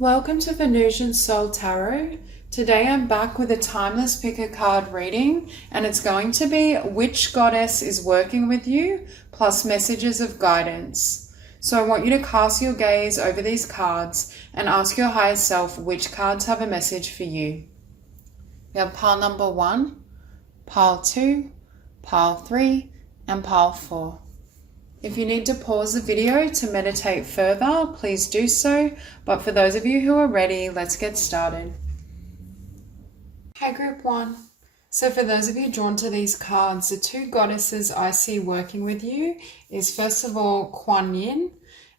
Welcome to Venusian Soul Tarot. Today I'm back with a timeless pick a card reading, and it's going to be which goddess is working with you, plus messages of guidance. So I want you to cast your gaze over these cards and ask your higher self which cards have a message for you. We have pile number 1, pile 2, pile 3, and pile 4. If you need to pause the video to meditate further, please do so. But for those of you who are ready, let's get started. Okay, group 1. So for those of you drawn to these cards, the two goddesses I see working with you is first of all Kuan Yin.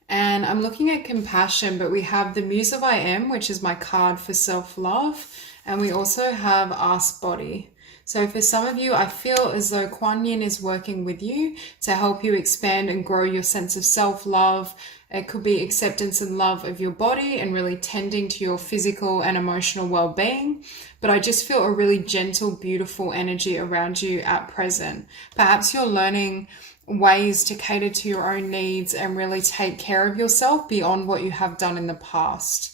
And I'm looking at compassion, but we have the Muse of I Am, which is my card for self-love. And we also have Ask Body. So for some of you, I feel as though Kuan Yin is working with you to help you expand and grow your sense of self-love. It could be acceptance and love of your body and really tending to your physical and emotional well-being. But I just feel a really gentle, beautiful energy around you at present. Perhaps you're learning ways to cater to your own needs and really take care of yourself beyond what you have done in the past.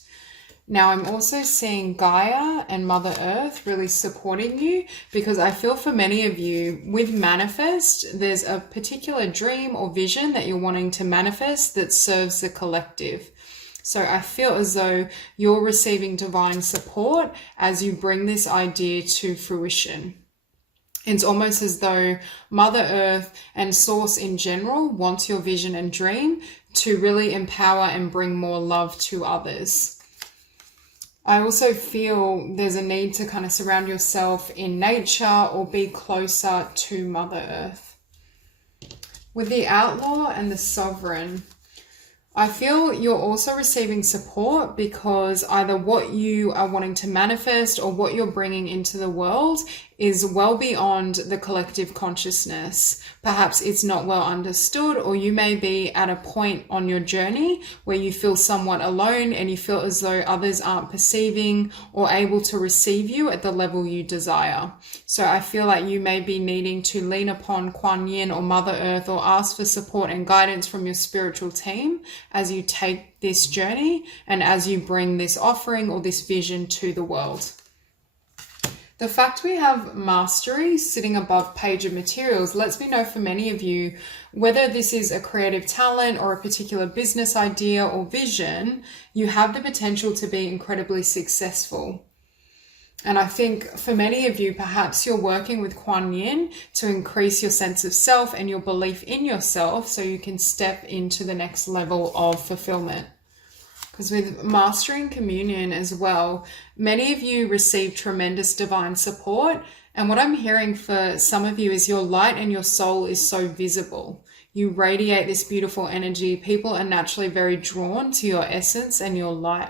Now, I'm also seeing Gaia and Mother Earth really supporting you, because I feel for many of you with manifest, there's a particular dream or vision that you're wanting to manifest that serves the collective. So I feel as though you're receiving divine support as you bring this idea to fruition. It's almost as though Mother Earth and Source in general wants your vision and dream to really empower and bring more love to others. I also feel there's a need to kind of surround yourself in nature or be closer to Mother Earth. With the Outlaw and the Sovereign, I feel you're also receiving support because either what you are wanting to manifest or what you're bringing into the world is well beyond the collective consciousness. Perhaps it's not well understood, or you may be at a point on your journey where you feel somewhat alone and you feel as though others aren't perceiving or able to receive you at the level you desire. So I feel like you may be needing to lean upon Kuan Yin or Mother Earth or ask for support and guidance from your spiritual team as you take this journey and as you bring this offering or this vision to the world. The fact we have Mastery sitting above Page of Materials lets me know for many of you, whether this is a creative talent or a particular business idea or vision, you have the potential to be incredibly successful. And I think for many of you, perhaps you're working with Kuan Yin to increase your sense of self and your belief in yourself so you can step into the next level of fulfillment. Because with Mastering Communion as well, many of you receive tremendous divine support. And what I'm hearing for some of you is your light and your soul is so visible. You radiate this beautiful energy. People are naturally very drawn to your essence and your light.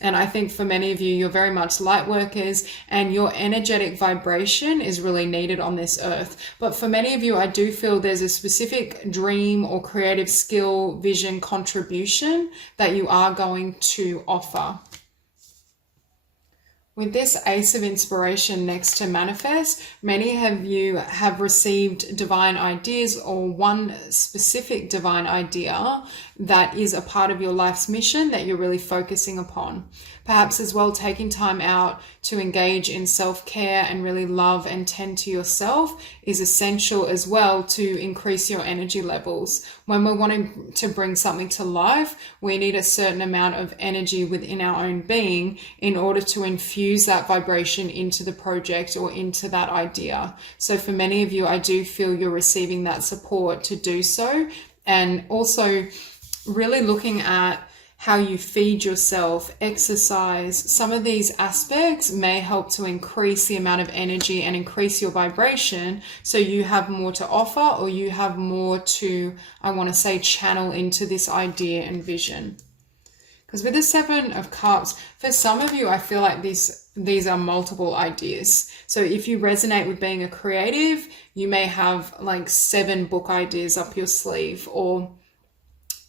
And I think for many of you, you're very much light workers and your energetic vibration is really needed on this earth. But for many of you, I do feel there's a specific dream or creative skill, vision, contribution that you are going to offer. With this Ace of Inspiration next to Manifest, many of you have received divine ideas or one specific divine idea that is a part of your life's mission that you're really focusing upon. Perhaps as well taking time out to engage in self-care and really love and tend to yourself is essential as well to increase your energy levels. When we're wanting to bring something to life, we need a certain amount of energy within our own being in order to infuse that vibration into the project or into that idea. So for many of you, I do feel you're receiving that support to do so, and also really looking at how you feed yourself, exercise. Some of these aspects may help to increase the amount of energy and increase your vibration so you have more to offer, or you have more to, I want to say, channel into this idea and vision. Because with the Seven of Cups, for some of you, I feel like these are multiple ideas. So if you resonate with being a creative, you may have like 7 book ideas up your sleeve, or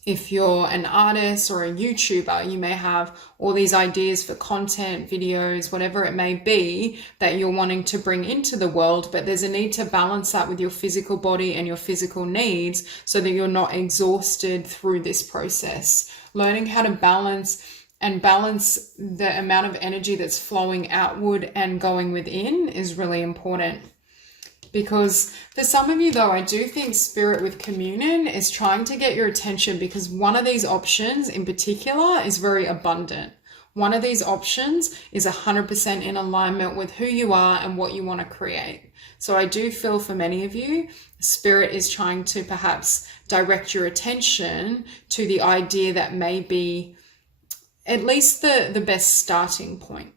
if you're an artist or a YouTuber, you may have all these ideas for content, videos, whatever it may be that you're wanting to bring into the world, but there's a need to balance that with your physical body and your physical needs so that you're not exhausted through this process. Learning how to balance and balance the amount of energy that's flowing outward and going within is really important. Because for some of you though, I do think Spirit with communion is trying to get your attention, because one of these options in particular is very abundant. One of these options is 100% in alignment with who you are and what you want to create. So I do feel for many of you, Spirit is trying to perhaps direct your attention to the idea that may be at least the best starting point.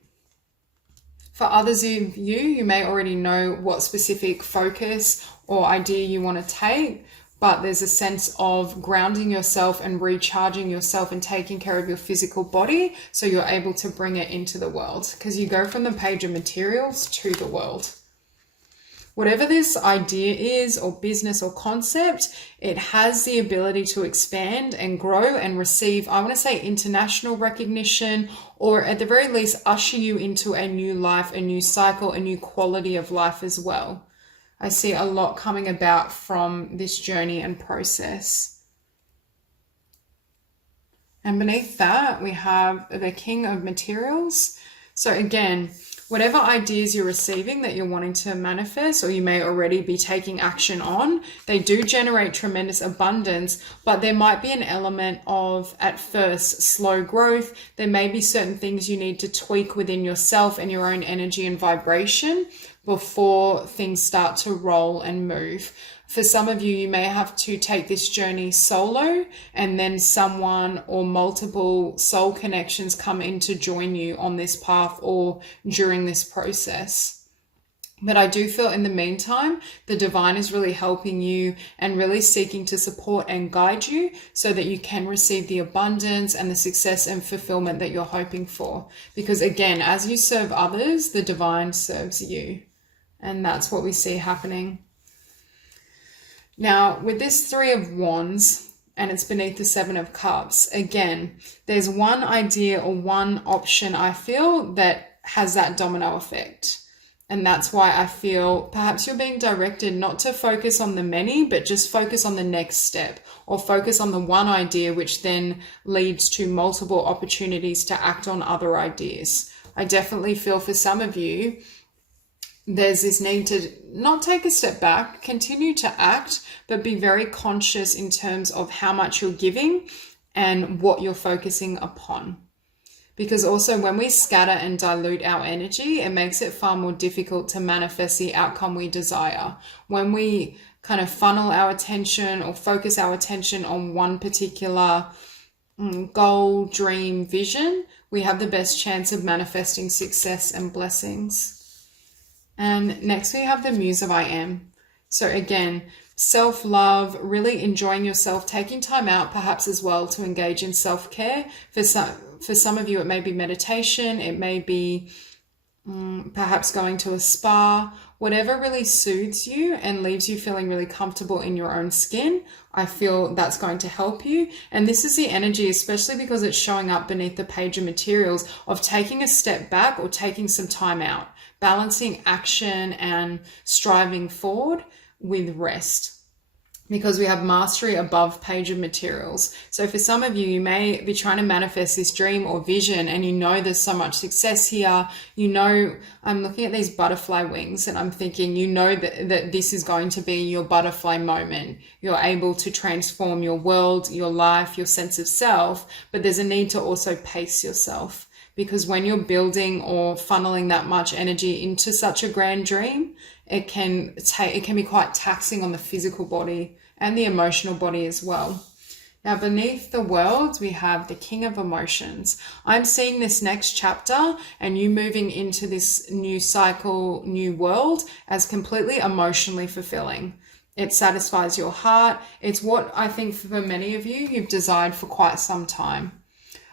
For others of you, you may already know what specific focus or idea you want to take, but there's a sense of grounding yourself and recharging yourself and taking care of your physical body so you're able to bring it into the world, because you go from the page of materials to the world. Whatever this idea is, or business or concept, it has the ability to expand and grow and receive, I want to say, international recognition, or at the very least usher you into a new life, a new cycle, a new quality of life as well. I see a lot coming about from this journey and process. And beneath that, we have the King of Materials. So again, whatever ideas you're receiving that you're wanting to manifest, or you may already be taking action on, they do generate tremendous abundance, but there might be an element of, at first, slow growth. There may be certain things you need to tweak within yourself and your own energy and vibration before things start to roll and move. For some of you, you may have to take this journey solo, and then someone or multiple soul connections come in to join you on this path or during this process. But I do feel in the meantime, the divine is really helping you and really seeking to support and guide you so that you can receive the abundance and the success and fulfillment that you're hoping for. Because again, as you serve others, the divine serves you. And that's what we see happening. Now, with this Three of Wands, and it's beneath the Seven of Cups, again, there's one idea or one option I feel that has that domino effect. And that's why I feel perhaps you're being directed not to focus on the many, but just focus on the next step, or focus on the one idea, which then leads to multiple opportunities to act on other ideas. I definitely feel for some of you, there's this need to not take a step back, continue to act, but be very conscious in terms of how much you're giving and what you're focusing upon. Because also when we scatter and dilute our energy, it makes it far more difficult to manifest the outcome we desire. When we kind of funnel our attention or focus our attention on one particular goal, dream, vision, we have the best chance of manifesting success and blessings. And next we have the Muse of I Am. So again, self-love, really enjoying yourself, taking time out perhaps as well to engage in self-care. For some of you, it may be meditation, it may be perhaps going to a spa, whatever really soothes you and leaves you feeling really comfortable in your own skin. I feel that's going to help you. And this is the energy, especially because it's showing up beneath the page of materials, of taking a step back or taking some time out, balancing action and striving forward with rest. Because we have mastery above page of materials. So for some of you, you may be trying to manifest this dream or vision, and you know there's so much success here. You know, I'm looking at these butterfly wings and I'm thinking, you know that this is going to be your butterfly moment. You're able to transform your world, your life, your sense of self, but there's a need to also pace yourself. Because when you're building or funneling that much energy into such a grand dream, it can be quite taxing on the physical body and the emotional body as well. Now, beneath the world, we have the King of Emotions. I'm seeing this next chapter and you moving into this new cycle, new world as completely emotionally fulfilling. It satisfies your heart. It's what I think for many of you, you've desired for quite some time.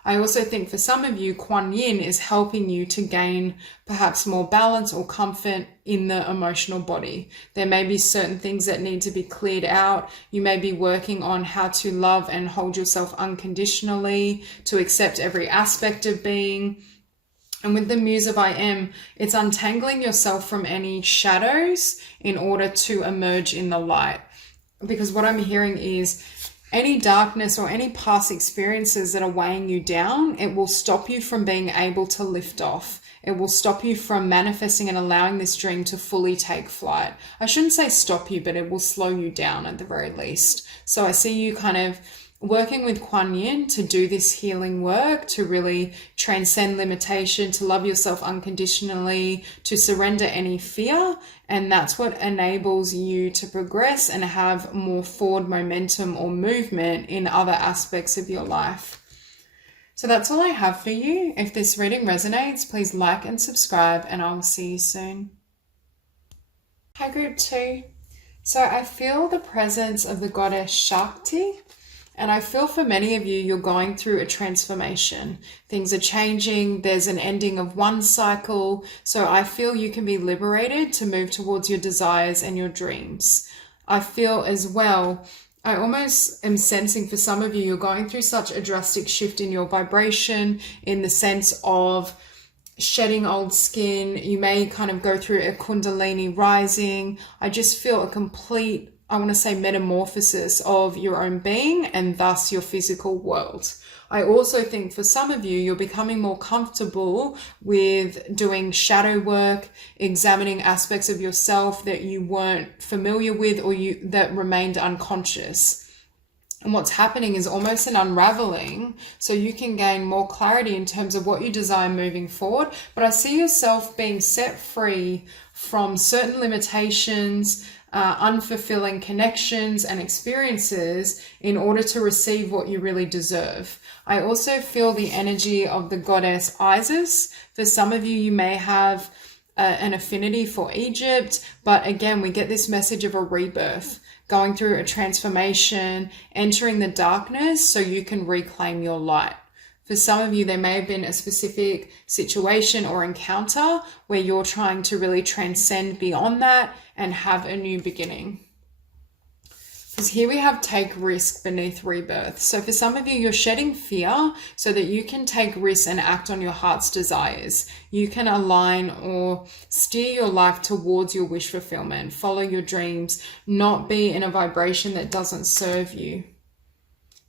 I also think for some of you, Kuan Yin is helping you to gain perhaps more balance or comfort in the emotional body. There may be certain things that need to be cleared out. You may be working on how to love and hold yourself unconditionally, to accept every aspect of being. And with the Muse of I Am, it's untangling yourself from any shadows in order to emerge in the light. Because what I'm hearing is any darkness or any past experiences that are weighing you down, it will stop you from being able to lift off. It will stop you from manifesting and allowing this dream to fully take flight. I shouldn't say stop you, but it will slow you down at the very least. So I see you kind of working with Kuan Yin to do this healing work, to really transcend limitation, to love yourself unconditionally, to surrender any fear. And that's what enables you to progress and have more forward momentum or movement in other aspects of your life. So that's all I have for you. If this reading resonates, please like and subscribe, and I will see you soon. Hi, group 2. So I feel the presence of the goddess Shakti. And I feel for many of you, you're going through a transformation. Things are changing. There's an ending of one cycle. So I feel you can be liberated to move towards your desires and your dreams. I feel as well, I almost am sensing for some of you, you're going through such a drastic shift in your vibration, in the sense of shedding old skin. You may kind of go through a Kundalini rising. I just feel a complete, I want to say, metamorphosis of your own being and thus your physical world. I also think for some of you, you're becoming more comfortable with doing shadow work, examining aspects of yourself that you weren't familiar with or that remained unconscious. And what's happening is almost an unraveling, so you can gain more clarity in terms of what you desire moving forward. But I see yourself being set free from certain limitations, unfulfilling connections and experiences in order to receive what you really deserve. I also feel the energy of the goddess Isis. For some of you, you may have an affinity for Egypt, but again, we get this message of a rebirth, going through a transformation, entering the darkness so you can reclaim your light. For some of you, there may have been a specific situation or encounter where you're trying to really transcend beyond that and have a new beginning. Because here we have take risk beneath rebirth. So for some of you, you're shedding fear so that you can take risks and act on your heart's desires. You can align or steer your life towards your wish fulfillment, follow your dreams, not be in a vibration that doesn't serve you.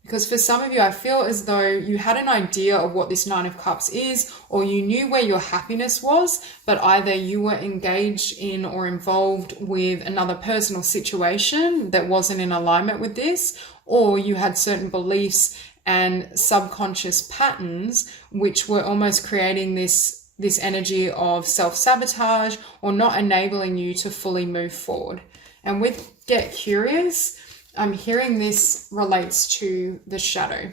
Because for some of you, I feel as though you had an idea of what this Nine of Cups is, or you knew where your happiness was, but either you were engaged in or involved with another person or situation that wasn't in alignment with this, or you had certain beliefs and subconscious patterns which were almost creating this energy of self-sabotage or not enabling you to fully move forward. And with Get Curious, I'm hearing this relates to the shadow.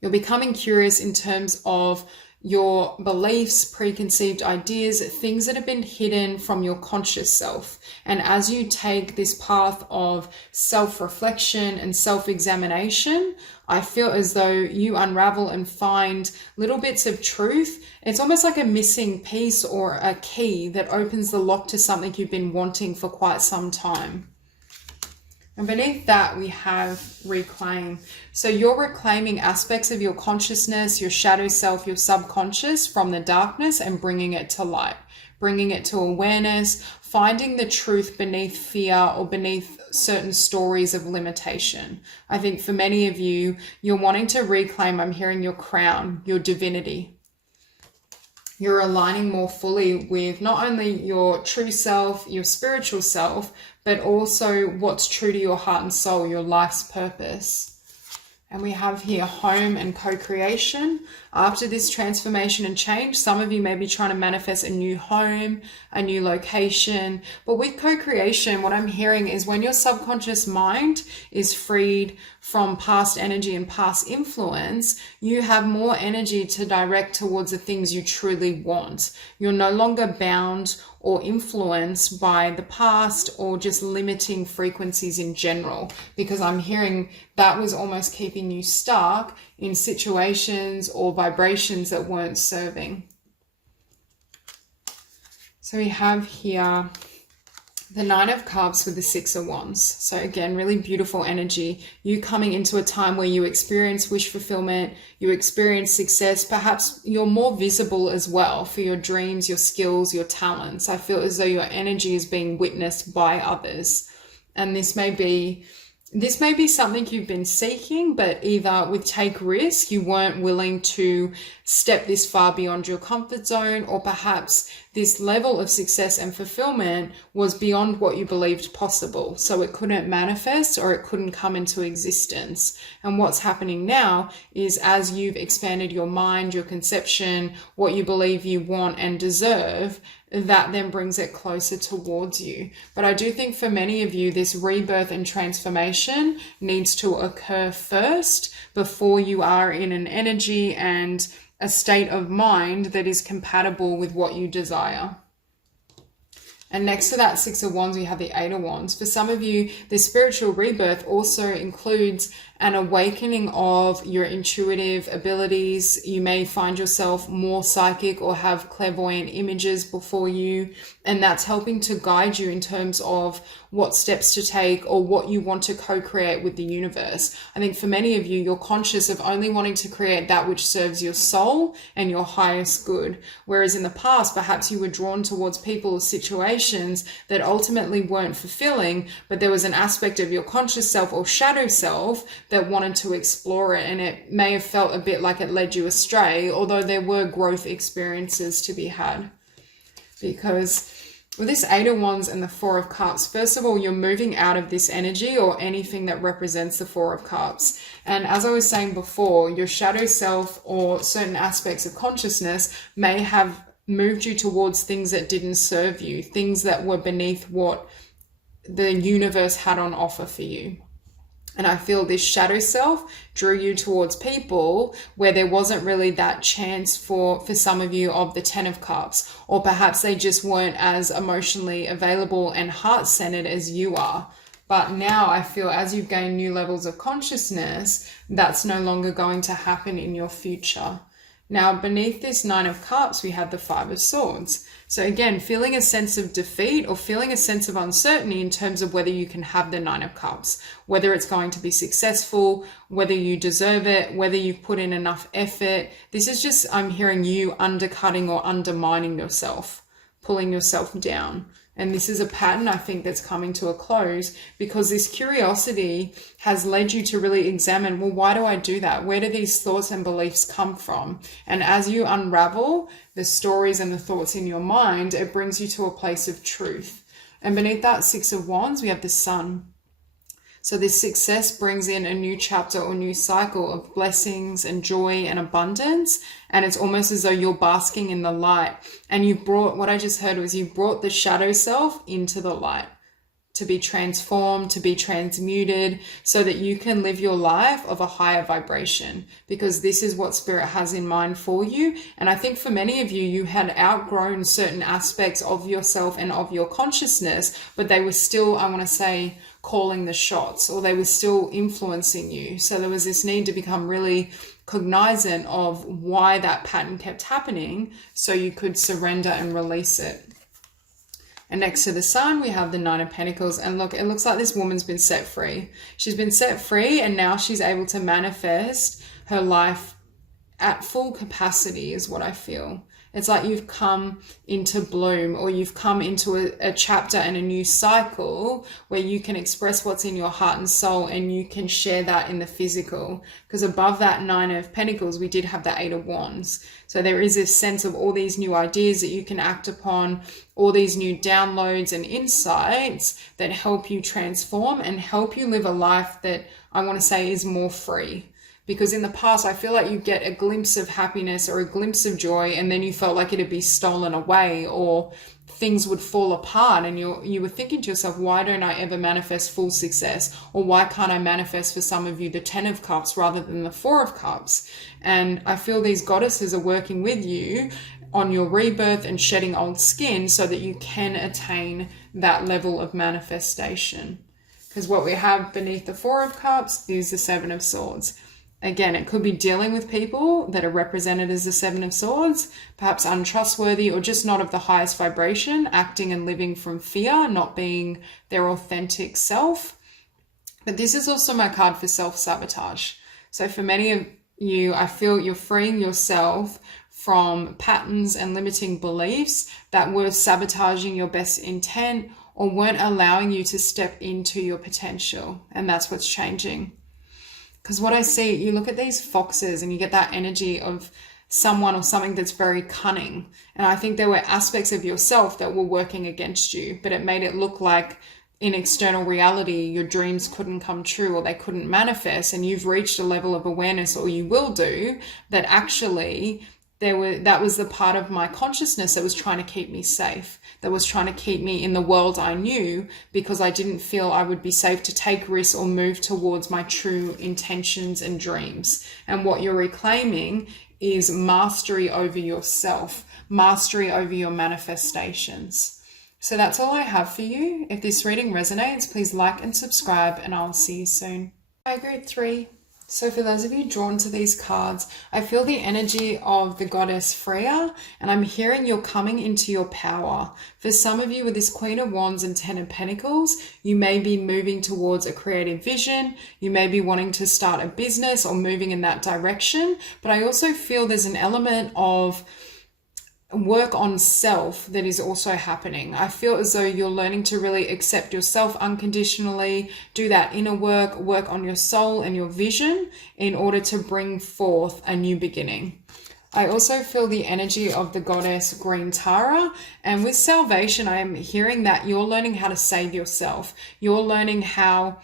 You're becoming curious in terms of your beliefs, preconceived ideas, things that have been hidden from your conscious self. And as you take this path of self-reflection and self-examination, I feel as though you unravel and find little bits of truth. It's almost like a missing piece or a key that opens the lock to something you've been wanting for quite some time. And beneath that, we have reclaim. So you're reclaiming aspects of your consciousness, your shadow self, your subconscious from the darkness and bringing it to light, bringing it to awareness, finding the truth beneath fear or beneath certain stories of limitation. I think for many of you, you're wanting to reclaim, I'm hearing your crown, your divinity. You're aligning more fully with not only your true self, your spiritual self, but also what's true to your heart and soul, your life's purpose. And we have here home and co-creation. After this transformation and change, some of you may be trying to manifest a new home, a new location. But with co-creation, what I'm hearing is when your subconscious mind is freed from past energy and past influence, you have more energy to direct towards the things you truly want. You're no longer bound or influenced by the past or just limiting frequencies in general, because I'm hearing that was almost keeping you stuck in situations or vibrations that weren't serving. So we have here the Nine of Cups with the Six of Wands. So again, really beautiful energy. You coming into a time where you experience wish fulfillment, you experience success. Perhaps you're more visible as well for your dreams, your skills, your talents. I feel as though your energy is being witnessed by others. And this may be This may be something you've been seeking, but either with take risk, you weren't willing to step this far beyond your comfort zone, or perhaps this level of success and fulfillment was beyond what you believed possible. So it couldn't manifest or it couldn't come into existence. And what's happening now is, as you've expanded your mind, your conception, what you believe you want and deserve, that then brings it closer towards you. But I do think for many of you, this rebirth and transformation needs to occur first before you are in an energy and a state of mind that is compatible with what you desire. And next to that Six of Wands, we have the Eight of Wands. For some of you, this spiritual rebirth also includes an awakening of your intuitive abilities. You may find yourself more psychic or have clairvoyant images before you, and that's helping to guide you in terms of what steps to take or what you want to co-create with the universe. I think for many of you, you're conscious of only wanting to create that which serves your soul and your highest good. Whereas in the past, perhaps you were drawn towards people or situations that ultimately weren't fulfilling, but there was an aspect of your conscious self or shadow self that wanted to explore it, and it may have felt a bit like it led you astray, although there were growth experiences to be had. Because with this Eight of Wands and the Four of Cups, first of all, you're moving out of this energy or anything that represents the Four of Cups. And as I was saying before, your shadow self or certain aspects of consciousness may have moved you towards things that didn't serve you, things that were beneath what the universe had on offer for you. And I feel this shadow self drew you towards people where there wasn't really that chance for some of you of the Ten of Cups, or perhaps they just weren't as emotionally available and heart-centered as you are. But now I feel as you gain new levels of consciousness, that's no longer going to happen in your future. Now, beneath this Nine of Cups, we have the Five of Swords. So again, feeling a sense of defeat or feeling a sense of uncertainty in terms of whether you can have the Nine of Cups, whether it's going to be successful, whether you deserve it, whether you've put in enough effort. This is just, I'm hearing you undercutting or undermining yourself, pulling yourself down. And this is a pattern, I think, that's coming to a close, because this curiosity has led you to really examine, well, why do I do that? Where do these thoughts and beliefs come from? And as you unravel the stories and the thoughts in your mind, it brings you to a place of truth. And beneath that Six of Wands, we have the Sun. So this success brings in a new chapter or new cycle of blessings and joy and abundance. And it's almost as though you're basking in the light. And you brought, what I just heard was you brought the shadow self into the light to be transformed, to be transmuted, so that you can live your life of a higher vibration, because this is what Spirit has in mind for you. And I think for many of you, you had outgrown certain aspects of yourself and of your consciousness, but they were still, I want to say, calling the shots, or they were still influencing you. So there was this need to become really cognizant of why that pattern kept happening, so you could surrender and release it. And next to the Sun, we have the Nine of Pentacles. And look, it looks like this woman's been set free. She's been set free, and now she's able to manifest her life at full capacity, is what I feel. It's like you've come into bloom, or you've come into a chapter and a new cycle where you can express what's in your heart and soul, and you can share that in the physical. Because above that Nine of Pentacles, we did have the Eight of Wands. So there is this sense of all these new ideas that you can act upon, all these new downloads and insights that help you transform and help you live a life that I want to say is more free. Because in the past, I feel like you get a glimpse of happiness or a glimpse of joy, and then you felt like it'd be stolen away, or things would fall apart, and you were thinking to yourself, why don't I ever manifest full success? Or why can't I manifest, for some of you, the Ten of Cups rather than the Four of Cups? And I feel these goddesses are working with you on your rebirth and shedding old skin so that you can attain that level of manifestation. Because what we have beneath the Four of Cups is the Seven of Swords. Again, it could be dealing with people that are represented as the Seven of Swords, perhaps untrustworthy or just not of the highest vibration, acting and living from fear, not being their authentic self. But this is also my card for self-sabotage. So for many of you, I feel you're freeing yourself from patterns and limiting beliefs that were sabotaging your best intent, or weren't allowing you to step into your potential. And that's what's changing. Because what I see, you look at these foxes and you get that energy of someone or something that's very cunning. And I think there were aspects of yourself that were working against you, but it made it look like in external reality, your dreams couldn't come true or they couldn't manifest. And you've reached a level of awareness, or you will do, that actually that was the part of my consciousness that was trying to keep me safe, that was trying to keep me in the world I knew, because I didn't feel I would be safe to take risks or move towards my true intentions and dreams. And what you're reclaiming is mastery over yourself, mastery over your manifestations. So that's all I have for you. If this reading resonates, please like and subscribe, and I'll see you soon. Group 3. So for those of you drawn to these cards, I feel the energy of the goddess Freya, and I'm hearing you're coming into your power. For some of you with this Queen of Wands and Ten of Pentacles, you may be moving towards a creative vision. You may be wanting to start a business or moving in that direction. But I also feel there's an element of work on self that is also happening. I feel as though you're learning to really accept yourself unconditionally, do that inner work on your soul and your vision in order to bring forth a new beginning. I also feel the energy of the goddess Green Tara, and with salvation, I am hearing that you're learning how to save yourself. You're learning how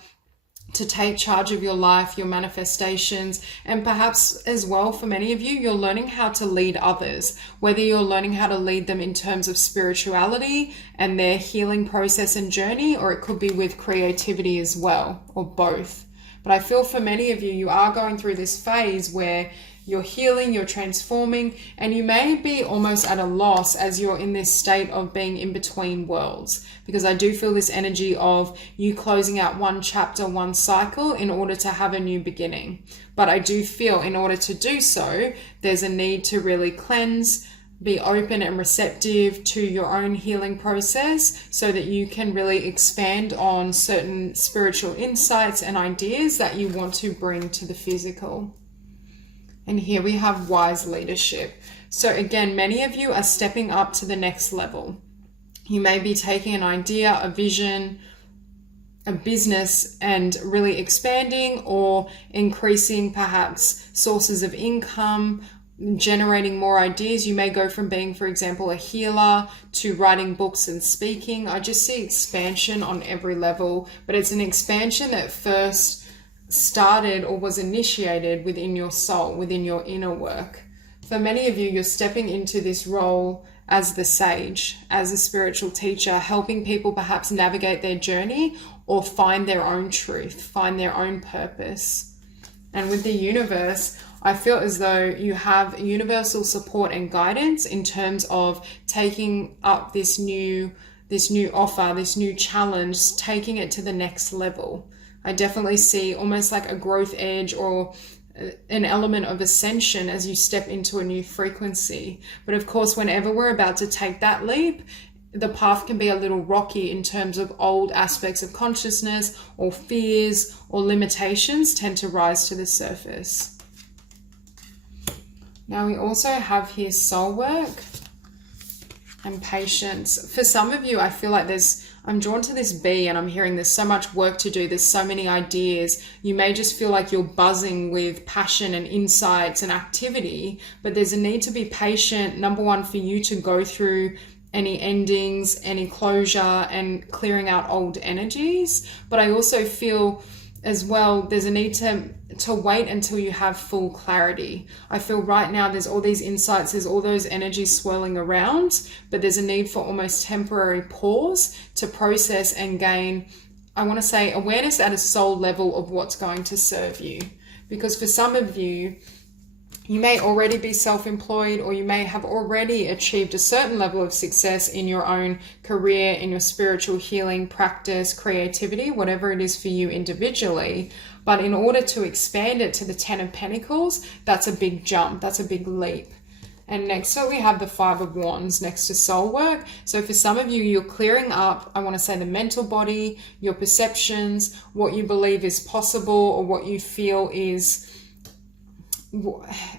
to take charge of your life, your manifestations, and perhaps as well for many of you, you're learning how to lead others, whether you're learning how to lead them in terms of spirituality and their healing process and journey, or it could be with creativity as well, or both. But I feel for many of you, you are going through this phase where you're healing, you're transforming, and you may be almost at a loss as you're in this state of being in between worlds. Because I do feel this energy of you closing out one chapter, one cycle in order to have a new beginning. But I do feel in order to do so, there's a need to really cleanse, be open and receptive to your own healing process so that you can really expand on certain spiritual insights and ideas that you want to bring to the physical. And here we have wise leadership. So again, many of you are stepping up to the next level. You may be taking an idea, a vision, a business, and really expanding or increasing perhaps sources of income, generating more ideas. You may go from being, for example, a healer to writing books and speaking. I just see expansion on every level, but it's an expansion that first started or was initiated within your soul, within your inner work. For many of you, you're stepping into this role as the sage, as a spiritual teacher, helping people perhaps navigate their journey or find their own truth, find their own purpose. And with the universe, I feel as though you have universal support and guidance in terms of taking up this new offer, this new challenge, taking it to the next level. I definitely see almost like a growth edge or an element of ascension as you step into a new frequency. But of course, whenever we're about to take that leap, the path can be a little rocky in terms of old aspects of consciousness or fears or limitations tend to rise to the surface. Now we also have here soul work and patience. For some of you, I feel like I'm drawn to this bee and I'm hearing there's so much work to do. There's so many ideas. You may just feel like you're buzzing with passion and insights and activity, but there's a need to be patient. Number one, for you to go through any endings, any closure, and clearing out old energies. But I also feel as well, there's a need to wait until you have full clarity. I feel right now there's all these insights, there's all those energies swirling around, but there's a need for almost temporary pause to process and gain, I want to say, awareness at a soul level of what's going to serve you. Because for some of you, you may already be self-employed, or you may have already achieved a certain level of success in your own career, in your spiritual healing practice, creativity, whatever it is for you individually. But in order to expand it to the Ten of Pentacles, that's a big jump, that's a big leap. And next up we have the Five of Wands next to soul work. So for some of you, you're clearing up, I want to say, the mental body, your perceptions, what you believe is possible or what you feel is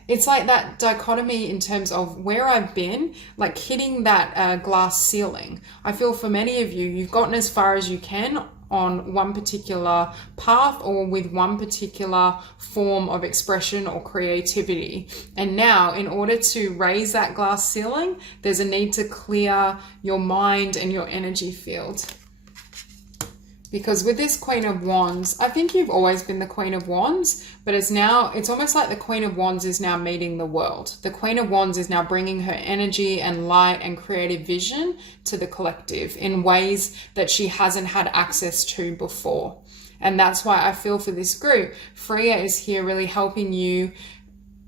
it's like that dichotomy in terms of where I've been, like hitting that glass ceiling. I feel for many of you, you've gotten as far as you can on one particular path or with one particular form of expression or creativity. And now, in order to raise that glass ceiling, there's a need to clear your mind and your energy field. Because with this Queen of Wands, I think you've always been the Queen of Wands, but it's almost like the Queen of Wands is now meeting the world. The Queen of Wands is now bringing her energy and light and creative vision to the collective in ways that she hasn't had access to before. And that's why I feel for this group, Freya is here really helping you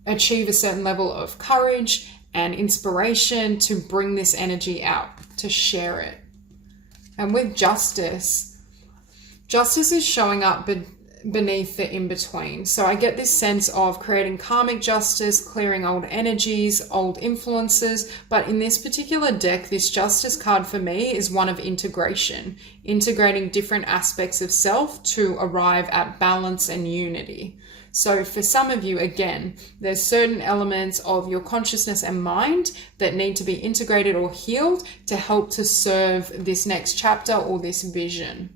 achieve a certain level of courage and inspiration to bring this energy out, to share it. And with Justice is showing up beneath the in-between. So I get this sense of creating karmic justice, clearing old energies, old influences. But in this particular deck, this Justice card for me is one of integration, integrating different aspects of self to arrive at balance and unity. So for some of you, again, there's certain elements of your consciousness and mind that need to be integrated or healed to help to serve this next chapter or this vision.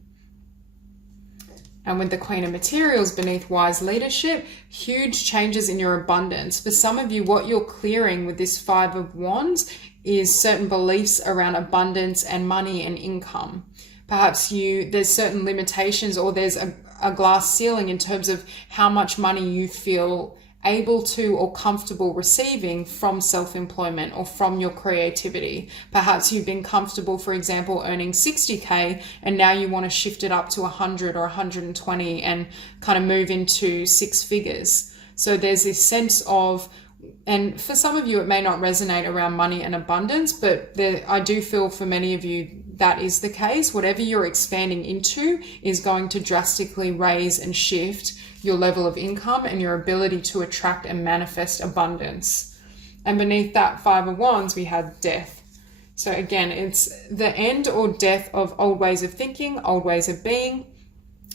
And with the Queen of Materials beneath Wise Leadership, huge changes in your abundance. For some of you, what you're clearing with this Five of Wands is certain beliefs around abundance and money and income. Perhaps there's certain limitations, or there's a glass ceiling in terms of how much money you feel able to or comfortable receiving from self-employment or from your creativity. Perhaps you've been comfortable, for example, earning 60K and now you want to shift it up to 100 or 120 and kind of move into six figures. So there's this sense of, and for some of you it may not resonate around money and abundance, but I do feel for many of you that is the case. Whatever you're expanding into is going to drastically raise and shift your level of income and your ability to attract and manifest abundance. And beneath that Five of Wands, we have Death. So again, it's the end or death of old ways of thinking, old ways of being.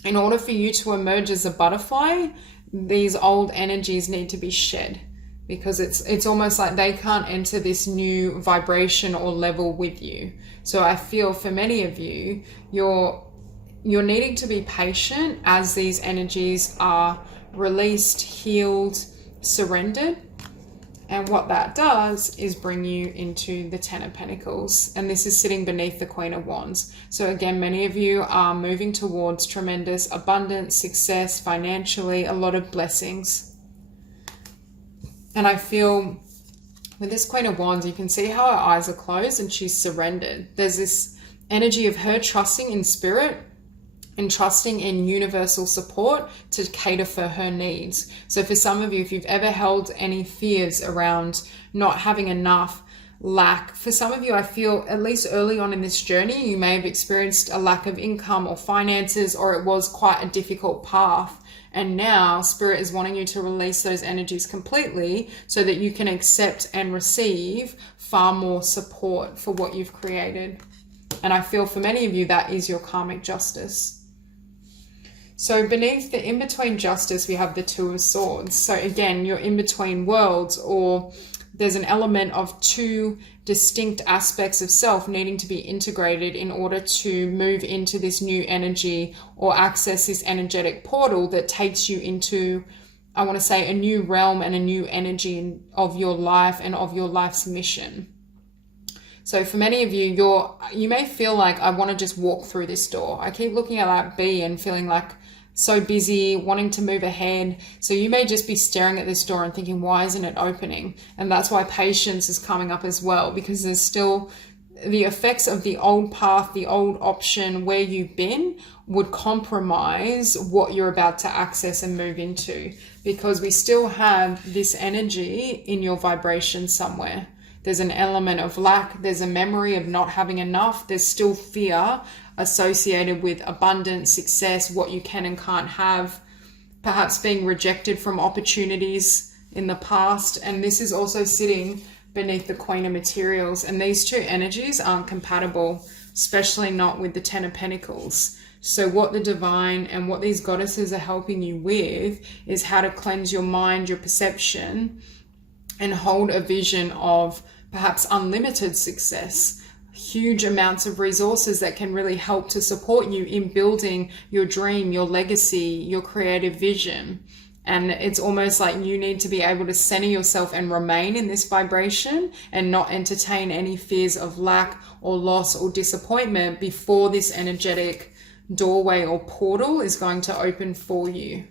In order for you to emerge as a butterfly, these old energies need to be shed, because it's almost like they can't enter this new vibration or level with you. So I feel for many of you, you're needing to be patient as these energies are released, healed, surrendered. And what that does is bring you into the Ten of Pentacles. And this is sitting beneath the Queen of Wands. So again, many of you are moving towards tremendous abundance, success, financially, a lot of blessings. And I feel with this Queen of Wands, you can see how her eyes are closed and she's surrendered. There's this energy of her trusting in spirit and trusting in universal support to cater for her needs. So for some of you, if you've ever held any fears around not having enough, lack, for some of you, I feel at least early on in this journey, you may have experienced a lack of income or finances, or it was quite a difficult path. And now Spirit is wanting you to release those energies completely so that you can accept and receive far more support for what you've created. And I feel for many of you, that is your karmic justice. So beneath the in-between justice, we have the Two of Swords. So again, you're in between worlds, or there's an element of two distinct aspects of self needing to be integrated in order to move into this new energy or access this energetic portal that takes you into, I want to say, a new realm and a new energy of your life and of your life's mission. So for many of you, you may feel like, I want to just walk through this door. I keep looking at that bee and feeling like so busy, wanting to move ahead. So you may just be staring at this door and thinking, why isn't it opening? And that's why patience is coming up as well, because there's still the effects of the old path, the old option where you've been would compromise what you're about to access and move into, because we still have this energy in your vibration somewhere. There's an element of lack. There's a memory of not having enough. There's still fear associated with abundance, success, what you can and can't have, perhaps being rejected from opportunities in the past. And this is also sitting beneath the Queen of Materials. And these two energies aren't compatible, especially not with the Ten of Pentacles. So what the divine and what these goddesses are helping you with is how to cleanse your mind, your perception, and hold a vision of perhaps unlimited success, huge amounts of resources that can really help to support you in building your dream, your legacy, your creative vision. And it's almost like you need to be able to center yourself and remain in this vibration and not entertain any fears of lack or loss or disappointment before this energetic doorway or portal is going to open for you.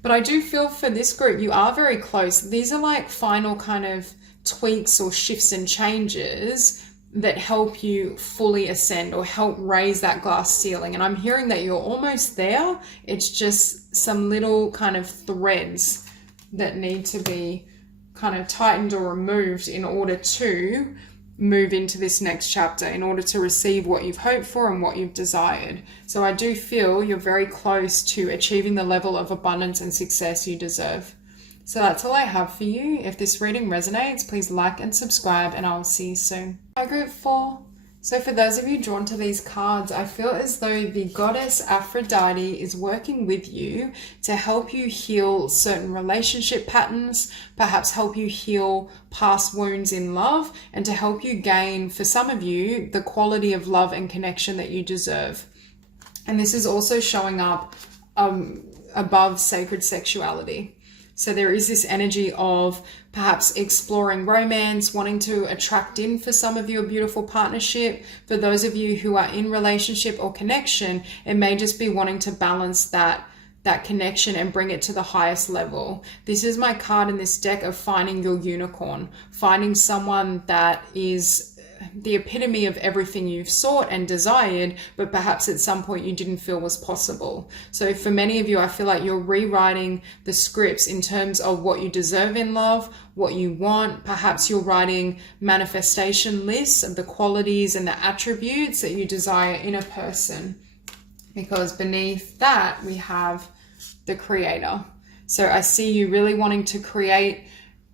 But I do feel for this group, you are very close. These are like final kind of tweaks or shifts and changes that help you fully ascend or help raise that glass ceiling. And I'm hearing that you're almost there. It's just some little kind of threads that need to be kind of tightened or removed in order to move into this next chapter, in order to receive what you've hoped for and what you've desired. So I do feel you're very close to achieving the level of abundance and success you deserve. So that's all I have for you. If this reading resonates, please like and subscribe, and I'll see you soon. Hi, Group 4. So for those of you drawn to these cards, I feel as though the goddess Aphrodite is working with you to help you heal certain relationship patterns, perhaps help you heal past wounds in love, and to help you gain, for some of you, the quality of love and connection that you deserve. And this is also showing up above sacred sexuality. So there is this energy of perhaps exploring romance, wanting to attract in, for some of you, a beautiful partnership. For those of you who are in relationship or connection, it may just be wanting to balance that connection and bring it to the highest level. This is my card in this deck of finding your unicorn, finding someone that is the epitome of everything you've sought and desired, but perhaps at some point you didn't feel was possible. So for many of you, I feel like you're rewriting the scripts in terms of what you deserve in love, what you want. Perhaps you're writing manifestation lists of the qualities and the attributes that you desire in a person, because beneath that we have the creator. So I see you really wanting to create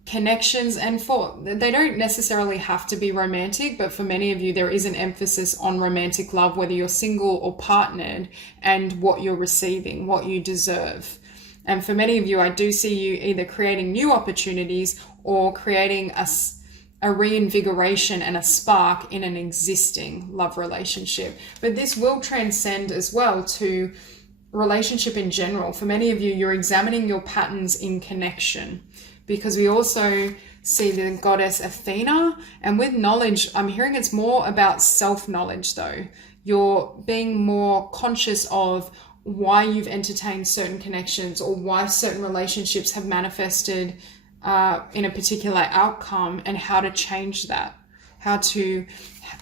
connections, and they don't necessarily have to be romantic, but for many of you there is an emphasis on romantic love, whether you're single or partnered, and what you're receiving, what you deserve. And for many of you, I do see you either creating new opportunities or creating a reinvigoration and a spark in an existing love relationship. But this will transcend as well to relationship in general. For many of you, you're examining your patterns in connection, because we also see the goddess Athena. And with knowledge, I'm hearing it's more about self-knowledge though. You're being more conscious of why you've entertained certain connections or why certain relationships have manifested in a particular outcome, and how to change that, how to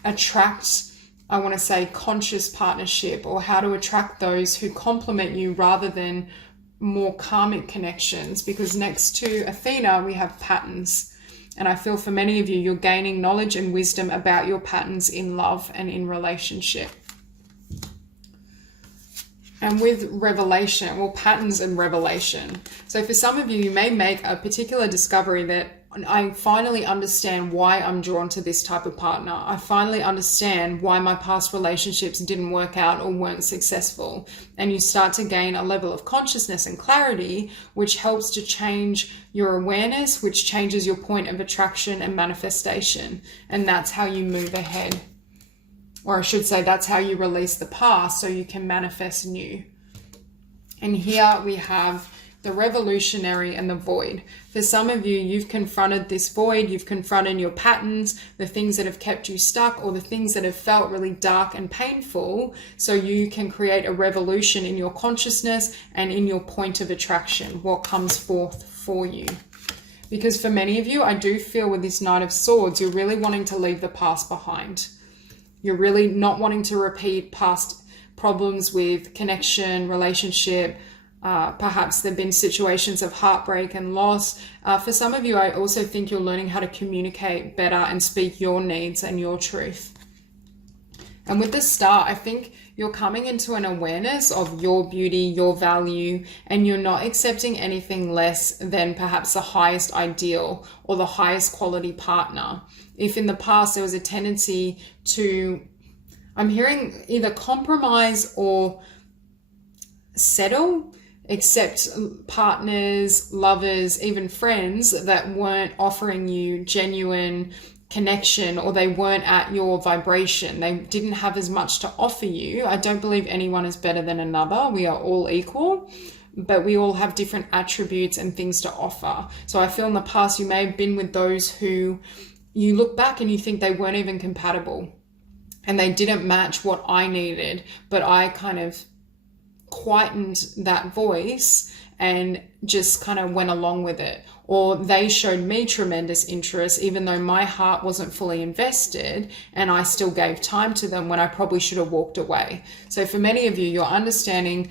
attract, I want to say, conscious partnership, or how to attract those who complement you rather than more karmic connections. Because next to Athena we have patterns, and I feel for many of you, you're gaining knowledge and wisdom about your patterns in love and in relationship. And with revelation, well, patterns and revelation. So for some of you, you may make a particular discovery that I finally understand why I'm drawn to this type of partner. I finally understand why my past relationships didn't work out or weren't successful. And you start to gain a level of consciousness and clarity, which helps to change your awareness, which changes your point of attraction and manifestation. And that's how you move ahead. Or I should say, that's how you release the past so you can manifest new. And here we have the revolutionary and the void. For some of you, you've confronted this void, you've confronted your patterns, the things that have kept you stuck, or the things that have felt really dark and painful, so you can create a revolution in your consciousness and in your point of attraction, what comes forth for you. Because for many of you, I do feel with this Knight of Swords, you're really wanting to leave the past behind. You're really not wanting to repeat past problems with connection, relationship. Perhaps there have been situations of heartbreak and loss. For some of you, I also think you're learning how to communicate better and speak your needs and your truth. And with the Star, I think you're coming into an awareness of your beauty, your value, and you're not accepting anything less than perhaps the highest ideal or the highest quality partner. If in the past there was a tendency to, I'm hearing either compromise or settle, accept partners, lovers, even friends that weren't offering you genuine connection, or they weren't at your vibration. They didn't have as much to offer you. I don't believe anyone is better than another. We are all equal, but we all have different attributes and things to offer. So I feel in the past you may have been with those who you look back and you think they weren't even compatible and they didn't match what I needed, but I kind of quietened that voice and just kind of went along with it. Or they showed me tremendous interest, even though my heart wasn't fully invested, and I still gave time to them when I probably should have walked away. So for many of you, you're understanding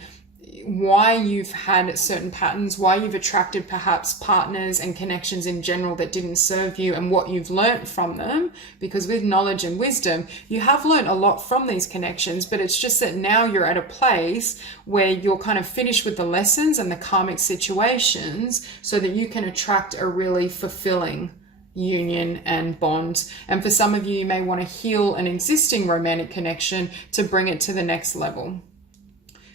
why you've had certain patterns, why you've attracted perhaps partners and connections in general that didn't serve you, and what you've learned from them. Because with knowledge and wisdom, you have learned a lot from these connections, but it's just that now you're at a place where you're kind of finished with the lessons and the karmic situations so that you can attract a really fulfilling union and bond. And for some of you, you may want to heal an existing romantic connection to bring it to the next level.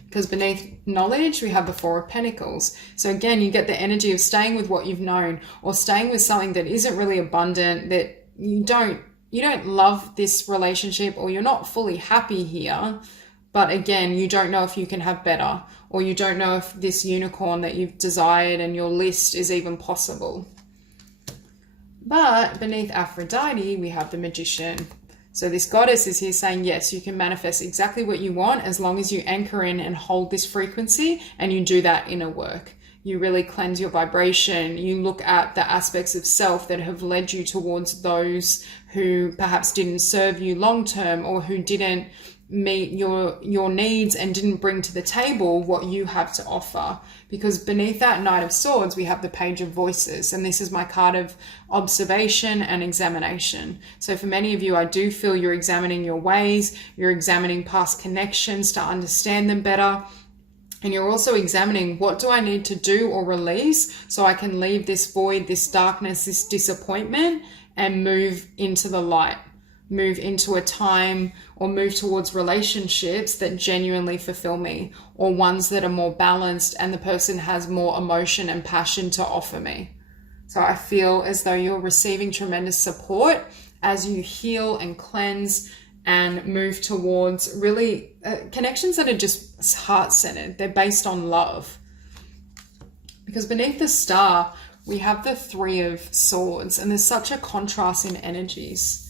Because beneath knowledge, we have the Four of Pentacles. So again, you get the energy of staying with what you've known, or staying with something that isn't really abundant, that you don't love this relationship, or you're not fully happy here. But again, you don't know if you can have better, or you don't know if this unicorn that you've desired and your list is even possible. But beneath Aphrodite, we have the Magician. So this goddess is here saying, yes, you can manifest exactly what you want as long as you anchor in and hold this frequency, and you do that inner work. You really cleanse your vibration. You look at the aspects of self that have led you towards those who perhaps didn't serve you long term, or who didn't meet your needs and didn't bring to the table what you have to offer. Because beneath that Knight of Swords, we have the Page of Voices, and this is my card of observation and examination. So for many of you, I do feel you're examining your ways, you're examining past connections to understand them better, and you're also examining, what do I need to do or release so I can leave this void, this darkness, this disappointment, and move into the light. Move into a time, or move towards relationships that genuinely fulfill me, or ones that are more balanced and the person has more emotion and passion to offer me. So I feel as though you're receiving tremendous support as you heal and cleanse and move towards really connections that are just heart-centered. They're based on love. Because beneath the Star, we have the Three of Swords, and there's such a contrast in energies.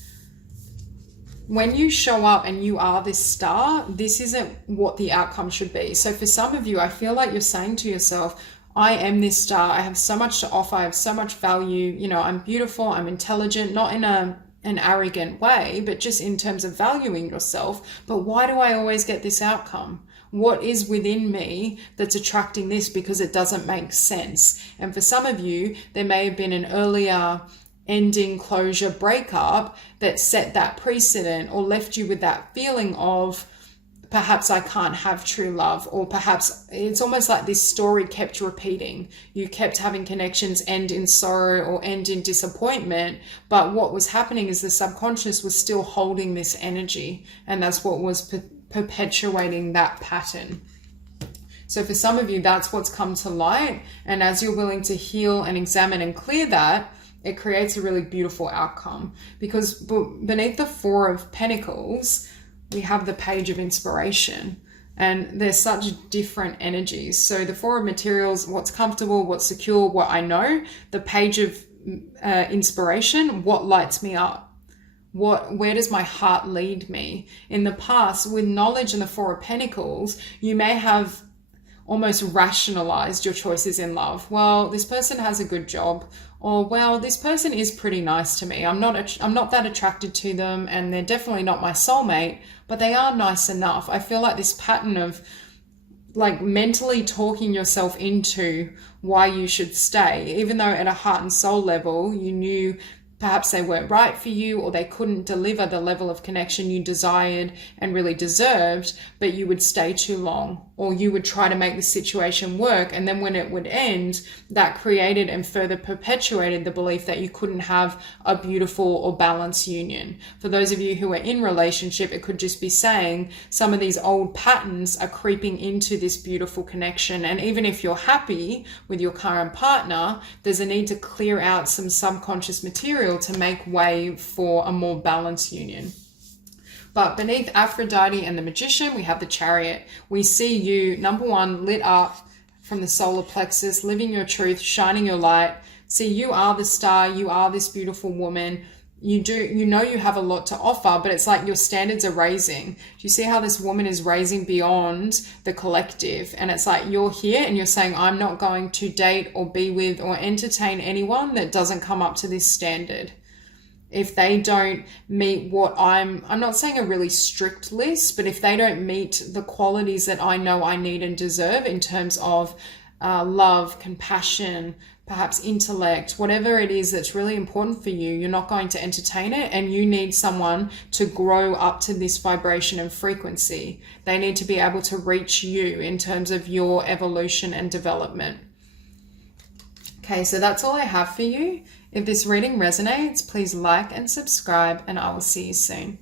When you show up and you are this star, this isn't what the outcome should be. So for some of you, I feel like you're saying to yourself, I am this star. I have so much to offer. I have so much value. You know, I'm beautiful. I'm intelligent, not in an arrogant way, but just in terms of valuing yourself. But why do I always get this outcome? What is within me that's attracting this? Because it doesn't make sense. And for some of you, there may have been an earlier ending, closure, breakup that set that precedent, or left you with that feeling of, perhaps I can't have true love, or perhaps it's almost like this story kept repeating. You kept having connections end in sorrow or end in disappointment, but what was happening is the subconscious was still holding this energy, and that's what was perpetuating that pattern. So for some of you, that's what's come to light, and as you're willing to heal and examine and clear that, it creates a really beautiful outcome. Because beneath the Four of Pentacles, we have the Page of Inspiration, and there's such different energies. So the Four of Materials, what's comfortable, what's secure, what I know. The Page of Inspiration, what lights me up. Where does my heart lead me? In the past, with knowledge and the Four of Pentacles, you may have almost rationalized your choices in love. Well, this person has a good job, or well, this person is pretty nice to me. I'm not that attracted to them, and they're definitely not my soulmate, but they are nice enough. I feel like this pattern of like mentally talking yourself into why you should stay, even though at a heart and soul level you knew perhaps they weren't right for you, or they couldn't deliver the level of connection you desired and really deserved, but you would stay too long, or you would try to make the situation work. And then when it would end, that created and further perpetuated the belief that you couldn't have a beautiful or balanced union. For those of you who are in relationship, it could just be saying some of these old patterns are creeping into this beautiful connection. And even if you're happy with your current partner, there's a need to clear out some subconscious material to make way for a more balanced union. But beneath Aphrodite and the Magician, we have the Chariot. We see you, number one, lit up from the solar plexus, living your truth, shining your light. See, you are the star. You are this beautiful woman. You know you have a lot to offer, but it's like your standards are raising. Do you see how this woman is raising beyond the collective? And it's like you're here and you're saying, I'm not going to date or be with or entertain anyone that doesn't come up to this standard. If they don't meet what I'm not saying a really strict list, but if they don't meet the qualities that I know I need and deserve in terms of love, compassion, perhaps intellect, whatever it is that's really important for you, you're not going to entertain it, and you need someone to grow up to this vibration and frequency. They need to be able to reach you in terms of your evolution and development. Okay, so that's all I have for you. If this reading resonates, please like and subscribe, and I will see you soon.